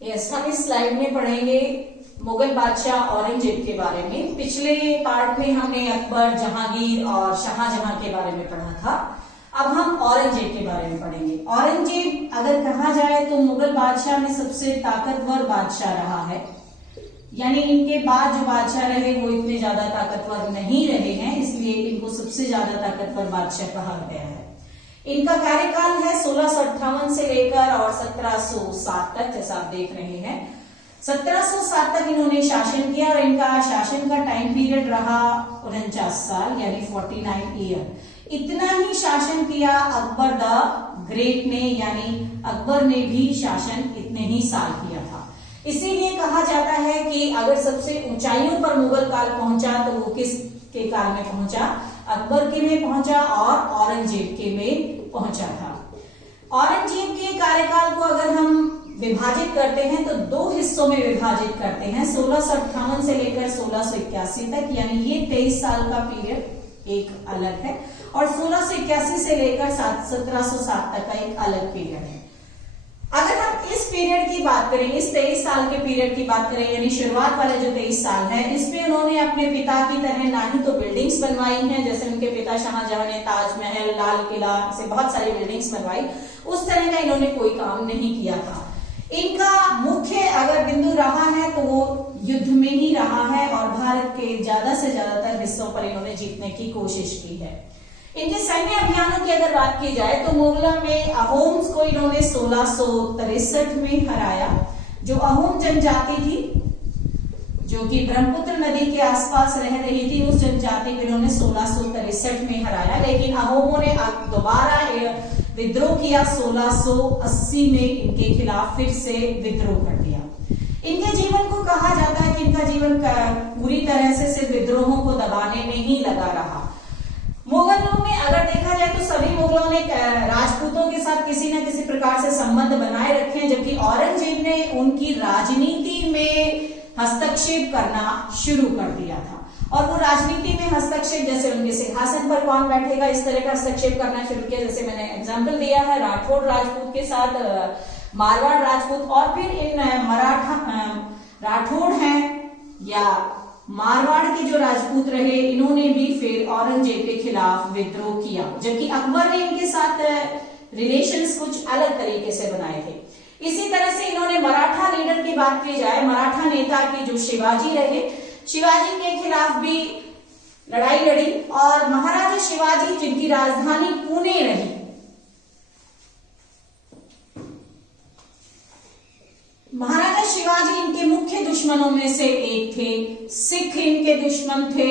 Yes, हम इस slide में पढ़ेंगे मुगल बादशाह औरंगजेब के बारे में। पिछले पार्ट में हमने अकबर, जहांगीर और शाहजहां के बारे में पढ़ा था। अब हम औरंगजेब के बारे में पढ़ेंगे। औरंगजेब अगर कहा जाए तो मुगल बादशाह में सबसे ताकतवर बादशाह रहा है, यानी इनके बाद जो बादशाह रहे वो इतने ज्यादा ताकतवर नहीं रहे हैं, इसलिए इनको सबसे ज्यादा ताकतवर बादशाह कहा गया है। इनका कार्यकाल है 1658 से लेकर और 1707 तक, जैसा आप देख रहे हैं। 1707 तक इन्होंने शासन किया और इनका शासन का टाइम पीरियड रहा 49 साल, यानी 49 ईयर। इतना ही शासन किया अकबर द ग्रेट ने, यानी अकबर ने भी शासन इतने ही साल किया था। इसीलिए कहा जाता है कि अगर सबसे ऊंचाइयों पर मुगल काल पहुंचा तो वो किस के काल में पहुंचा? अकबर के में पहुंचा और औरंगजेब के में पहुंचा था। औरंगजेब के कार्यकाल को अगर हम विभाजित करते हैं तो दो हिस्सों में विभाजित करते हैं, 1658 से लेकर 1681 तक, यानी ये 23 साल का पीरियड एक अलग है, और 1681 से लेकर 1707 तक का एक अलग पीरियड है। अगर हम इस पीरियड की बात करें, इस 23 साल के पीरियड की बात करें, यानी शुरुआत वाले जो 23 साल है, इसमें उन्होंने अपने पिता की तरह ना ही तो बिल्डिंग्स बनवाई हैं, जैसे उनके पिता शाहजहां ने ताजमहल, लाल किला से बहुत सारी बिल्डिंग्स बनवाई, उस तरह का इन्होंने कोई काम नहीं किया था। इनका मुख्य अगर बिंदु रहा है तो वो युद्ध में ही रहा है, और भारत के ज्यादा से ज्यादातर हिस्सों पर इन्होंने जीतने की कोशिश की है। इनके सैन्य अभियानों की अगर बात की जाए तो मुगलों में अहोम्स को इन्होंने 1663 में हराया। जो अहोम जनजाति थी, जो कि ब्रह्मपुत्र नदी के आसपास रह रही थी, उस जनजाति को इन्होंने 1663 में हराया। लेकिन अहोमों ने दोबारा विद्रोह किया 1680 में, इनके खिलाफ फिर से विद्रोह कर दिया। इनके जीवन को कहा जाता है कि इनका जीवन पूरी तरह से सिर्फ विद्रोहों को दबाने में ही लगा रहा। मुगलों में अगर देखा जाए तो सभी मुगलों ने राजपूतों के साथ किसी न किसी प्रकार से संबंध बनाए रखे हैं, जबकि औरंगजेब ने उनकी राजनीति में हस्तक्षेप करना शुरू कर दिया था। और वो राजनीति में हस्तक्षेप, जैसे उनके सिंहासन पर कौन बैठेगा, इस तरह का हस्तक्षेप करना शुरू किया। जैसे मैंने एग्जाम्पल दिया है राठौड़ राजपूत के साथ मारवाड़ राजपूत, और फिर इन मराठा राठौड़ हैं या मारवाड़ के जो राजपूत रहे, इन्होंने भी फिर औरंगजेब के खिलाफ विद्रोह किया, जबकि अकबर ने इनके साथ रिलेशंस कुछ अलग तरीके से बनाए थे। इसी तरह से इन्होंने मराठा लीडर की बात की जाए, मराठा नेता की जो शिवाजी रहे, शिवाजी के खिलाफ भी लड़ाई लड़ी, और महाराजा शिवाजी जिनकी राजधानी पुणे रही, महाराजा शिवाजी इनके मुख्य दुश्मनों में से एक थे। सिख इनके दुश्मन थे।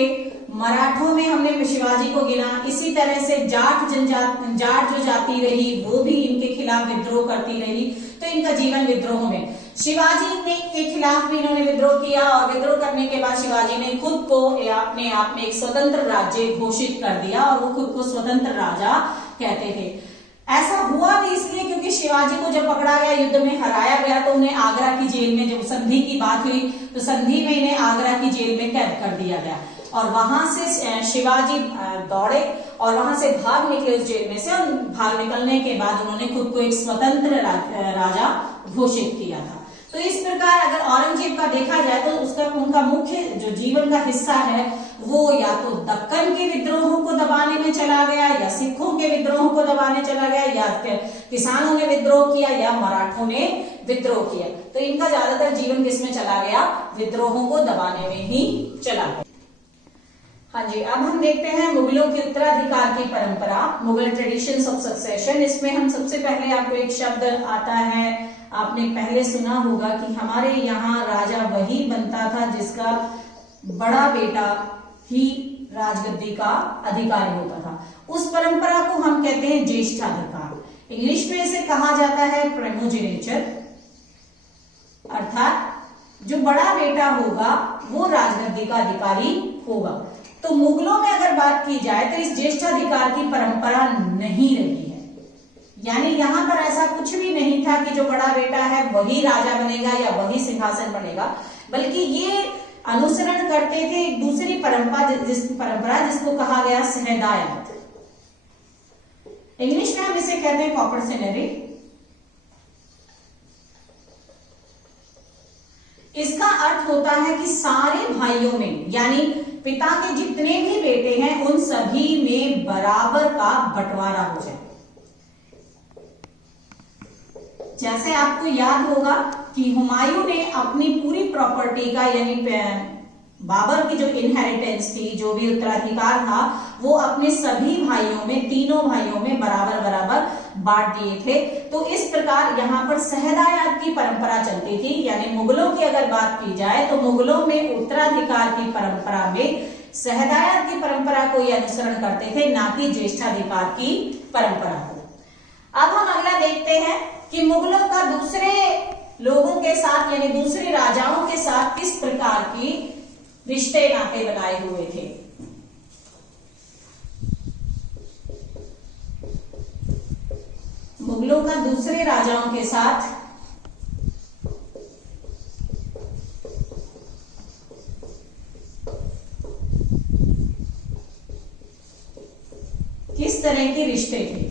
मराठों में हमने शिवाजी को गिना। इसी तरह से जाट जो जाति रही वो भी इनके खिलाफ विद्रोह करती रही। तो इनका जीवन विद्रोह में, शिवाजी ने के खिलाफ भी इन्होंने विद्रोह किया, और विद्रोह करने के बाद शिवाजी ने खुद को अपने आप में एक स्वतंत्र राज्य घोषित कर दिया, और वो खुद को स्वतंत्र राजा कहते थे। ऐसा हुआ भी इसलिए क्योंकि शिवाजी को जब पकड़ा गया, युद्ध में हराया गया, तो उन्हें आगरा की जेल में, जब संधि की बात हुई तो संधि में इन्हें आगरा की जेल में कैद कर दिया गया, और वहां से शिवाजी दौड़े और वहां से भाग निकले उस जेल में से, और भाग निकलने के बाद उन्होंने खुद को एक स्वतंत्र राजा घोषित किया था। तो इस प्रकार अगर औरंगजेब का देखा जाए तो उसका उनका मुख्य जो जीवन का हिस्सा है वो या तो दक्कन के विद्रोहों को दबाने में चला गया, या सिखों के विद्रोहों को दबाने चला गया, या किसानों ने विद्रोह किया, या मराठों ने विद्रोह किया। तो इनका ज्यादातर जीवन किसमें चला गया? विद्रोहों को दबाने में ही चला गया। हाँ जी, अब हम देखते हैं मुगलों की उत्तराधिकार की परंपरा, मुगल ट्रेडिशंस ऑफ सक्सेशन। इसमें हम सबसे पहले आपको एक शब्द आता है, आपने पहले सुना होगा कि हमारे यहाँ राजा वही बनता था जिसका बड़ा बेटा ही राजगद्दी का अधिकारी होता था। उस परंपरा को हम कहते हैं ज्येष्ठाधिकार। इंग्लिश में इसे कहा जाता है प्राइमोजेनिचर, अर्थात जो बड़ा बेटा होगा वो राजगद्दी का अधिकारी होगा। तो मुगलों में अगर बात की जाए तो इस ज्येष्ठाधिकार की परंपरा नहीं रही है, यानी यहां पर ऐसा कुछ भी नहीं था कि जो बड़ा बेटा है वही राजा बनेगा या वही सिंहासन बनेगा, बल्कि ये अनुसरण करते थे एक दूसरी परंपरा जिसको कहा गया सहदायत। इंग्लिश में हम इसे कहते हैं कॉपर्सनरी। इसका अर्थ होता है कि सारे भाइयों में यानी पिता के जितने भी बेटे हैं उन सभी में बराबर का बंटवारा हो जाए। जैसे आपको याद होगा कि हुमायूं ने अपनी पूरी प्रॉपर्टी का यानी बाबर की जो इनहेरिटेंस थी, जो भी उत्तराधिकार था, वो अपने सभी भाइयों में, तीनों भाइयों में बराबर बराबर बांट दिए थे। तो इस प्रकार यहाँ पर सहदायाद की परंपरा चलती थी। यानी मुगलों की अगर बात की जाए तो मुगलों में उत्तराधिकार की परंपरा में सहदायाद की परंपरा को ये अनुसरण करते थे, ना कि ज्येष्ठाधिकार की परंपरा को। अब हम अगला देखते हैं कि मुगलों का दूसरे लोगों के साथ यानी दूसरे राजाओं के साथ किस प्रकार की रिश्ते नाते बनाए हुए थे। मुगलों का दूसरे राजाओं के साथ किस तरह के रिश्ते थे।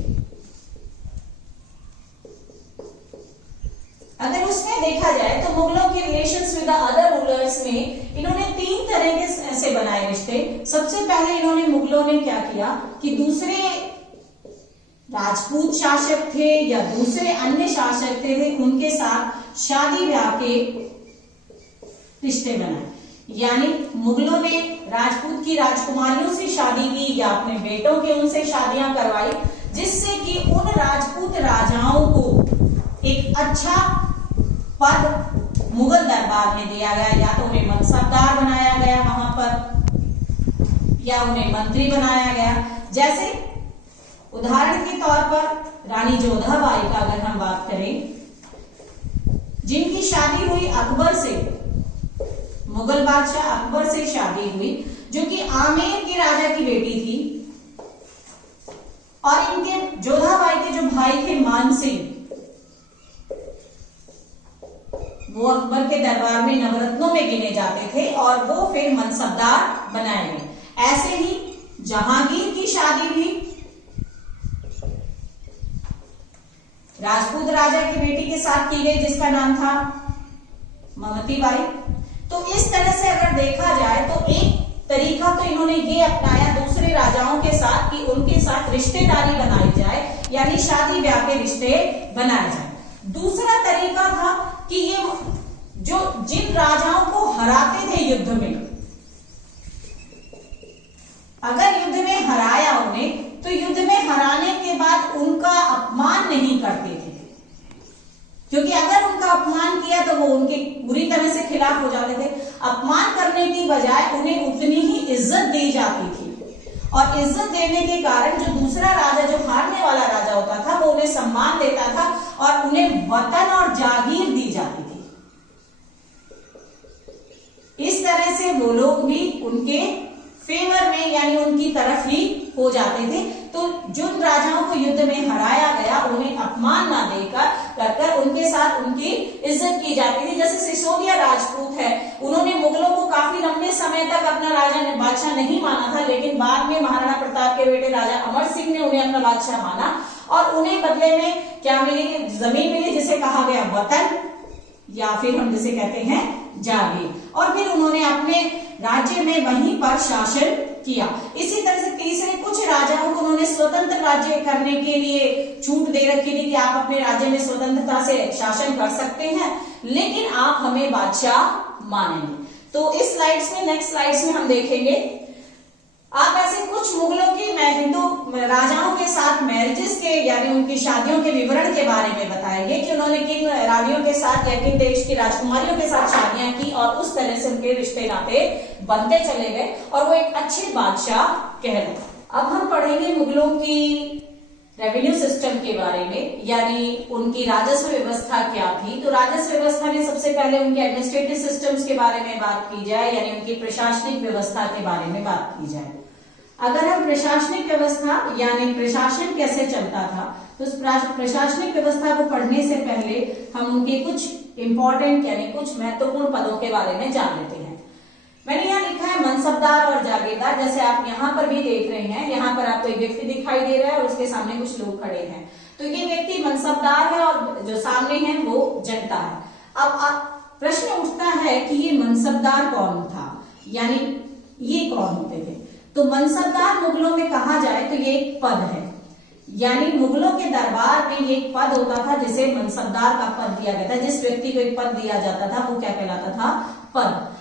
अगर उसमें देखा जाए तो मुगलों के relations with the other rulers में इन्होंने 3 तरह के से बनाए रिश्ते। सबसे पहले इन्होंने मुगलों ने क्या किया कि दूसरे राजपूत शासक थे या दूसरे अन्य शासक थे उनके साथ शादी ब्याह के रिश्ते बनाए। यानी मुगलों ने राजपूत की राजकुमारियों से शादी की या अपने बेटों के उनसे शादियां करवाई, जिससे कि उन राजपूत राजाओं को एक अच्छा पद मुगल दरबार में दिया गया। या तो उन्हें मनसबदार बनाया गया वहां पर, या उन्हें मंत्री बनाया गया। जैसे उदाहरण के तौर पर रानी जोधाबाई का अगर हम बात करें, जिनकी शादी हुई अकबर से, मुगल बादशाह अकबर से शादी हुई, जो कि आमेर के राजा की बेटी थी। और इनके जोधाबाई के जो भाई थे मानसिंह, वो अकबर के दरबार में नवरत्नों में गिने जाते थे और वो फिर मनसबदार बनाए गए। ऐसे ही जहांगीर की शादी भी राजपूत राजा की बेटी के साथ की गई, जिसका नाम था ममती बाई। तो इस तरह से अगर देखा जाए तो एक तरीका तो इन्होंने ये अपनाया दूसरे राजाओं के साथ कि उनके साथ रिश्तेदारी बनाई जाए, यानी शादी ब्याह के रिश्ते बनाए जाए। दूसरा तरीका था कि ये जो जिन राजाओं को हराते थे युद्ध में, अगर युद्ध में हराया उन्हें, तो युद्ध में हराने के बाद उनका अपमान नहीं करते थे, क्योंकि अगर उनका अपमान किया तो वो उनके पूरी तरह से खिलाफ हो जाते थे। अपमान करने की बजाय उन्हें उतनी ही इज्जत दी जाती थी, और इज्जत देने के कारण जो दूसरा राजा, जो हारने वाला राजा होता था, वो उन्हें सम्मान देता था और उन्हें वतन और जागीर दी जाती थी। इस तरह से वो लोग भी उनके फेवर में यानी उनकी तरफ ही हो जाते थे। तो जिन राजाओं को युद्ध में हराया गया उन्हें अपमान ना देकर कर उनके साथ उनकी इज्जत की जाती थी। जैसे सिसोदिया राजपूत है, उन्होंने मुगलों को काफी लंबे समय तक अपना राजा बादशाह नहीं माना था, लेकिन बाद में महाराणा प्रताप के बेटे राजा अमर सिंह ने उन्हें अपना बादशाह माना और उन्हें बदले में क्या मिली, जमीन मिली जिसे कहा गया वतन, या फिर हम जिसे कहते हैं जागीर। और फिर उन्होंने अपने राज्य में वहीं पर शासन किया। इसी तरह से तीसरे कुछ राजाओं को उन्होंने स्वतंत्र राज्य करने के लिए छूट दे रखी थी कि आप अपने राज्य में स्वतंत्रता से शासन कर सकते हैं, लेकिन आप हमें बादशाह मानेंगे। तो इस स्लाइड्स में, नेक्स्ट स्लाइड्स में हम देखेंगे आप ऐसे कुछ मुगलों के हिंदू राजाओं के साथ मैरिजेस के यानी उनकी शादियों के विवरण के बारे में बताएंगे कि उन्होंने किन रानियों के साथ या किन देश की राजकुमारियों के साथ शादियां की और उस तरह से उनके रिश्ते नाते बनते चले गए और वो एक अच्छे बादशाह कहलाए। अब हम पढ़ेंगे मुगलों की रेवेन्यू सिस्टम के बारे में, यानी उनकी राजस्व व्यवस्था क्या थी। तो राजस्व व्यवस्था में सबसे पहले उनके एडमिनिस्ट्रेटिव सिस्टम्स के बारे में बात की जाए, यानी उनकी प्रशासनिक व्यवस्था के बारे में बात की जाए। अगर हम प्रशासनिक व्यवस्था यानी प्रशासन कैसे चलता था, तो उस प्रशासनिक व्यवस्था को पढ़ने से पहले हम उनके कुछ इंपॉर्टेंट यानी कुछ महत्वपूर्ण पदों के बारे में जान लेते हैं। मैंने यहाँ लिखा है मनसबदार और जागीरदार, जैसे आप यहाँ पर भी देख रहे हैं। यहाँ पर आपको एक व्यक्ति दिखाई दे रहा है और उसके सामने कुछ लोग खड़े हैं। तो ये व्यक्ति मनसबदार है और जो सामने है वो जनता है। अब प्रश्न उठता है कि ये मनसबदार कौन था, यानी ये कौन होते थे। तो मनसबदार मुगलों में कहा जाए तो ये एक पद है, यानी मुगलों के दरबार में ये एक पद होता था जिसे मनसबदार का पद दिया गया था। जिस व्यक्ति को एक पद दिया जाता था वो क्या कहलाता था, पद।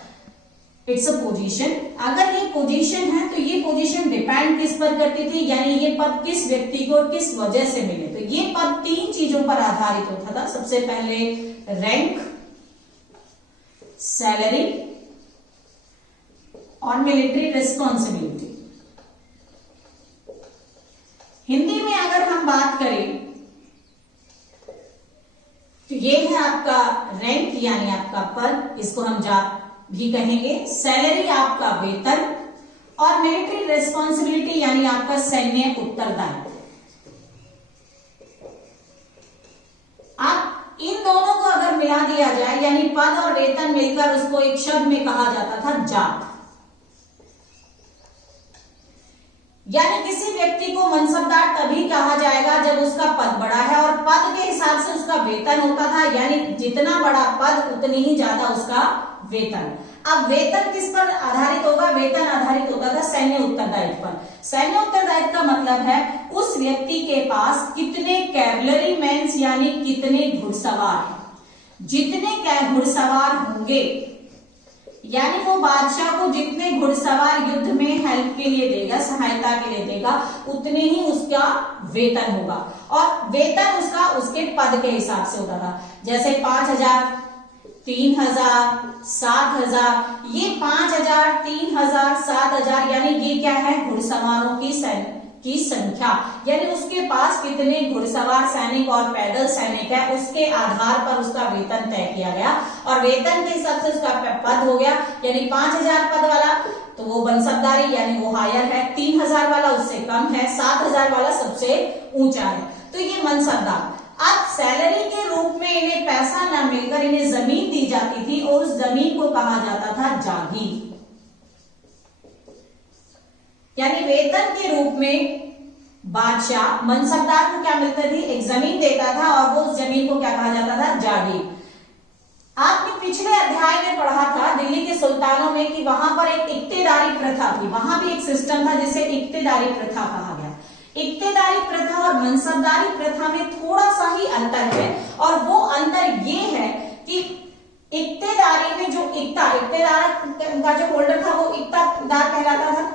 It's a position. अगर ये पोजीशन है तो ये पोजीशन डिपेंड किस पर करती थी, यानी ये पद किस व्यक्ति को और किस वजह से मिले। तो ये पद 3 चीजों पर आधारित होता था। सबसे पहले रैंक, सैलरी और मिलिट्री रिस्पॉन्सिबिलिटी। हिंदी में अगर हम बात करें तो ये है आपका रैंक यानी आपका पद, इसको हम जात भी कहेंगे। सैलरी आपका वेतन और मिलिट्री रिस्पॉन्सिबिलिटी यानी आपका सैन्य उत्तरदायित्व। आप इन दोनों को अगर मिला दिया जाए यानी पद और वेतन मिलकर उसको एक शब्द में कहा जाता था जात। यानी किसी व्यक्ति को मनसबदार तभी कहा जाएगा जब उसका पद बड़ा है और पद के हिसाब से उसका वेतन होता था, यानी जितना बड़ा पद उतनी ही ज्यादा उसका वेतन। अब वेतन किस पर आधारित होगा, वेतन आधारित होता था सैन्य उत्तरदायित्व पर। सैन्य उत्तरदायित्व का मतलब है उस व्यक्ति के पास कितने कैवलरी मैन्स यानी कितने घुड़सवार हैं। जितने घुड़सवार होंगे यानी वो बादशाह को जितने घुड़सवार युद्ध में हेल्प के लिए देगा, सहायता के लिए देगा, उतने ही उसका वेतन होगा। और वेतन उसका उसके पद के हिसाब से होता था। जैसे 5,000, 3,000, 7,000। ये 5,000, 3,000, 7,000 यानी ये क्या है, घुड़सवारों की संख्या, यानी उसके पास कितने घुड़सवार सैनिक और पैदल सैनिक है उसके आधार पर उसका वेतन तय किया गया। और वेतन के हिसाब से उसका पद हो गया, यानी 5,000 पद वाला तो वो मनसबदारी यानी वो हायर है, 3,000 वाला उससे कम है, 7,000 वाला सबसे ऊंचा है, तो ये मनसबदार। अब सैलरी के रूप में इन्हें पैसा न मिलकर इन्हें जमीन दी जाती थी और उस जमीन को कहा जाता था जागीर। यानी वेतन के रूप में बादशाह मनसबदार को क्या मिलता थी, एक जमीन देता था और वो उस जमीन को क्या कहा जाता था, जागीर। आपने पिछले अध्याय में पढ़ा था दिल्ली के सुल्तानों में कि वहां पर एक इक्तेदारी प्रथा थी, वहां भी एक सिस्टम था जिसे इक्तेदारी प्रथा कहा गया। इक्तेदारी प्रथा और मनसबदारी प्रथा में थोड़ा सा ही अंतर है और वो अंतर ये है कि इक्तेदारी में जो इक्तेदार का जो होल्डर था वो इक्तादार कहलाता था।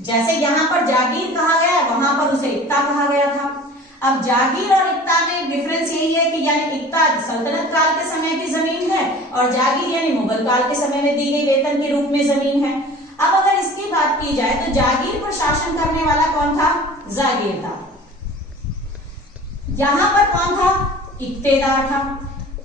जैसे यहां पर जागीर कहा गया वहां पर उसे इक्ता कहा गया था। अब जागीर और इक्ता में डिफरेंस यही है कि यानी इक्ता सल्तनत काल के समय की जमीन है और जागीर यानी मुगल काल के समय में दी गई वेतन के रूप में जमीन है। अब अगर इसकी बात की जाए तो जागीर पर शासन करने वाला कौन था, जागीरदार। यहां पर कौन था, इक्तेदार था।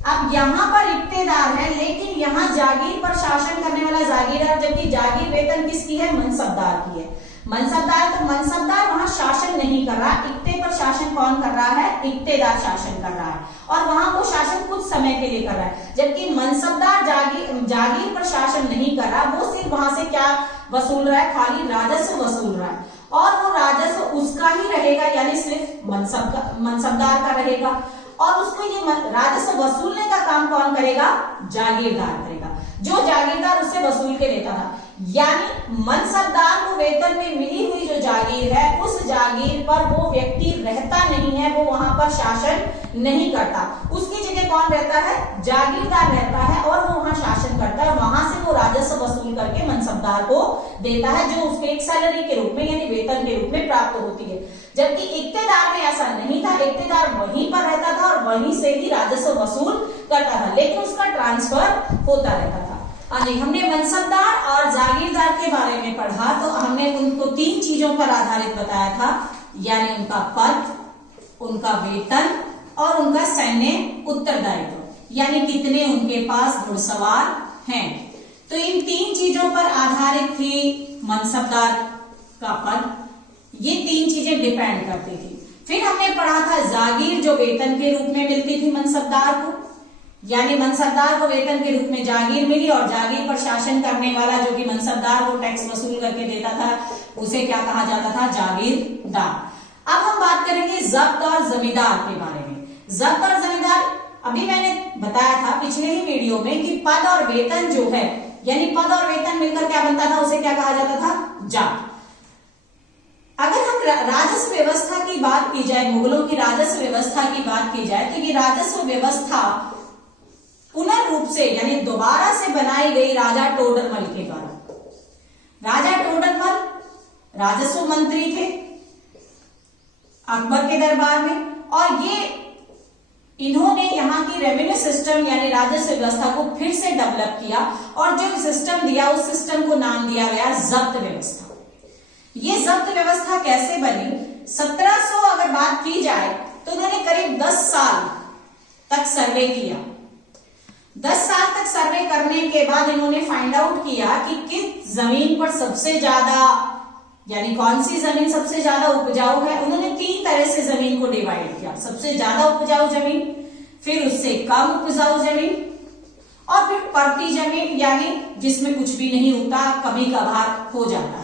अब यहां पर इक्तेदार है लेकिन यहां जागीर पर शासन करने वाला जागीरदार, जबकि जागीर वेतन किसकी है, मनसबदार की है। मनसबदार तो मनसबदार वहां शासन नहीं कर रहा, इक्ते पर शासन कौन कर रहा है, इक्तेदार शासन कर रहा है और वहां वो शासन कुछ समय के लिए कर रहा है। जबकि मनसबदार जागीर पर शासन नहीं कर रहा, वो सिर्फ वहां से क्या वसूल रहा है, खाली राजस्व वसूल रहा है और वो राजस्व उसका ही रहेगा, यानी सिर्फ मनसबदार का रहेगा और उसको ये राजस्व वसूलने का काम कौन करेगा, जागीरदार करेगा, जो जागीरदार उससे वसूल के लेता था। यानी मनसबदार को वेतन में मिली हुई जो जागीर है उस जागीर पर वो व्यक्ति रहता नहीं है, वो वहां पर शासन नहीं करता, उसकी जगह कौन रहता है, जागीरदार रहता है और वो वहां शासन करता है। वहां से वो राजस्व वसूल करके मनसबदार को देता है जो उसको एक सैलरी के रूप में यानी वेतन के रूप में प्राप्त होती है। जबकि इक्तेदार में ऐसा नहीं था, इक्तेदार वहीं पर रहता था और वहीं से ही राजस्व वसूल करता था, लेकिन उसका ट्रांसफर होता रहता था। हमने मनसबदार और जागीरदार के बारे में पढ़ा तो हमने उनको 3 चीजों पर आधारित बताया था, यानी उनका पद, उनका वेतन और उनका सैन्य उत्तरदायित्व, यानी कितने उनके पास घुड़सवार हैं। तो इन 3 चीजों पर आधारित थी मनसबदार का पद, ये 3 चीजें डिपेंड करती थी। फिर हमने पढ़ा था जागीर जो वेतन के रूप में मिलती थी मनसबदार को, यानी मनसबदार को वेतन के रूप में जागीर मिली और जागीर पर शासन करने वाला जो कि मनसबदार को टैक्स वसूल करके देता था उसे क्या कहा जाता था, जागीरदार। अब हम बात करेंगे जब्त और जमींदार के बारे में। जब्त और जमींदार अभी मैंने बताया था पिछले ही वीडियो में कि पद और वेतन जो है, यानी पद और वेतन मिलकर क्या बनता था, उसे क्या कहा जाता था, जाट। अगर हम राजस्व व्यवस्था की बात की जाए, मुगलों की राजस्व व्यवस्था की बात की जाए, तो ये राजस्व व्यवस्था पुनर्रूप से यानी दोबारा से बनाई गई राजा टोडरमल के कारण। राजा टोडरमल राजस्व मंत्री थे अकबर के दरबार में, और ये इन्होंने यहाँ की रेवेन्यू सिस्टम यानी राजस्व व्यवस्था को फिर से डेवलप किया, और जो सिस्टम दिया उस सिस्टम को नाम दिया गया जब्त व्यवस्था। ये जब्त व्यवस्था कैसे बनी, 1700 अगर बात की जाए तो उन्होंने करीब 10 साल तक सर्वे किया। 10 साल तक सर्वे करने के बाद इन्होंने फाइंड आउट किया कि किस जमीन पर सबसे ज्यादा, यानी कौन सी जमीन सबसे ज्यादा उपजाऊ है। उन्होंने 3 तरह से जमीन को डिवाइड किया, सबसे ज्यादा उपजाऊ जमीन, फिर उससे कम उपजाऊ जमीन, और फिर परती जमीन यानी जिसमें कुछ भी नहीं उगता, कभी कभार हो जाता है।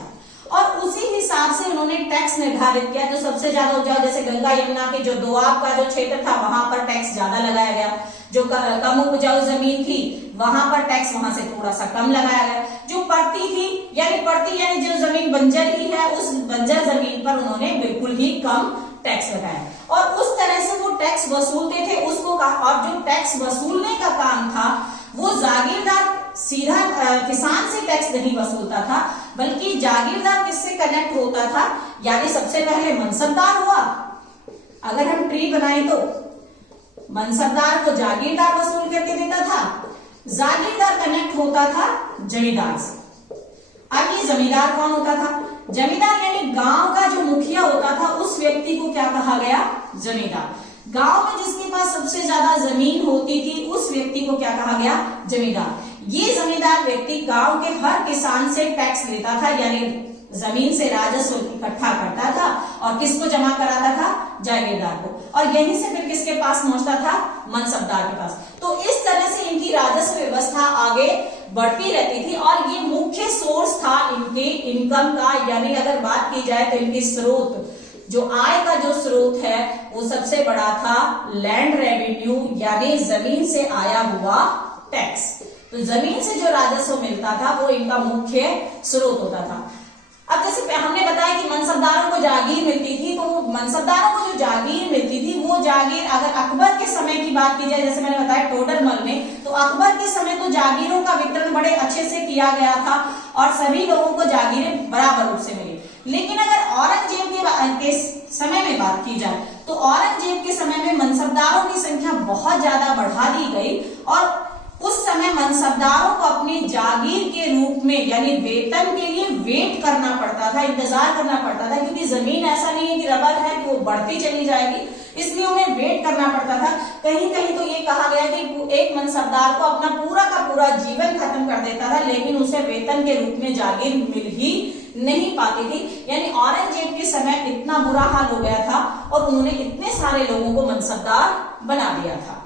और उसी हिसाब से उन्होंने टैक्स निर्धारित किया। जो सबसे ज्यादा उपजाऊ, जैसे गंगा यमुना के जो दोआब का जो क्षेत्र था वहां पर टैक्स ज्यादा लगाया गया, जो कम उपजाऊ जमीन थी वहां पर टैक्स वहां से थोड़ा सा कम लगाया गया, जो परती थी यानी जो जमीन बंजर ही है उस बंजर जमीन पर उन्होंने बिल्कुल ही कम टैक्स लगाया, और उस तरह से वो टैक्स वसूलते थे उसको। और जो टैक्स वसूलने का काम था वो जागीरदार सीधा किसान से टैक्स नहीं वसूलता था, बल्कि जागीरदार किससे कनेक्ट होता था, यानी सबसे पहले मनसबदार हुआ। अगर हम ट्री बनाए तो मनसबदार को जागीरदार वसूल करके देता था, जागीरदार कनेक्ट होता था जमींदार से। अब ये जमींदार कौन होता था, जमींदार यानी गांव का जो मुखिया होता था उस व्यक्ति को क्या कहा गया, जमींदार। गांव में जिसके पास सबसे ज्यादा जमीन होती थी उस व्यक्ति को क्या कहा गया, जमींदार। ये जमींदार व्यक्ति गांव के हर किसान से टैक्स लेता था, यानी जमीन से राजस्व इकट्ठा करता था और किसको जमा कराता था, जागीरदार को, और यहीं से फिर किसके पास पहुंचता था, मनसबदार के पास। तो इस तरह से इनकी राजस्व व्यवस्था आगे बढ़ती रहती थी, और ये मुख्य सोर्स था इनके इनकम का। यानी अगर बात की जाए तो इनकी स्रोत, जो आय का जो स्रोत है वो सबसे बड़ा था लैंड रेवेन्यू, यानी जमीन से आया हुआ टैक्स। तो जमीन से जो राजस्व मिलता था वो इनका मुख्य स्रोत होता था। अब जैसे हमने बताया कि मनसबदारों को जागीर मिलती थी, तो मनसबदारों को जो जागीर मिलती थी वो जागीर, अगर अकबर के समय की बात की जाए, जैसे मैंने बताया टोडरमल में, तो अकबर के समय तो जागीरों का वितरण बड़े अच्छे से किया गया था और सभी लोगों को जागीरें बराबर रूप से मिली। लेकिन अगर औरंगजेब के समय में बात की जाए तो औरंगजेब के समय में मनसबदारों की संख्या बहुत ज्यादा बढ़ा दी गई, और उस समय मनसबदारों को अपनी जागीर के रूप में यानी वेतन के लिए वेट करना पड़ता था, इंतजार करना पड़ता था, क्योंकि जमीन ऐसा नहीं है कि रबर है कि वो बढ़ती चली जाएगी, इसलिए उन्हें वेट करना पड़ता था। कहीं कहीं तो ये कहा गया कि एक मनसबदार को अपना पूरा का पूरा जीवन खत्म कर देता था, लेकिन उसे वेतन के रूप में जागीर मिल ही नहीं पाती थी। यानी औरंगजेब के समय इतना बुरा हाल हो गया था और उन्होंने इतने सारे लोगों को मनसबदार बना दिया था।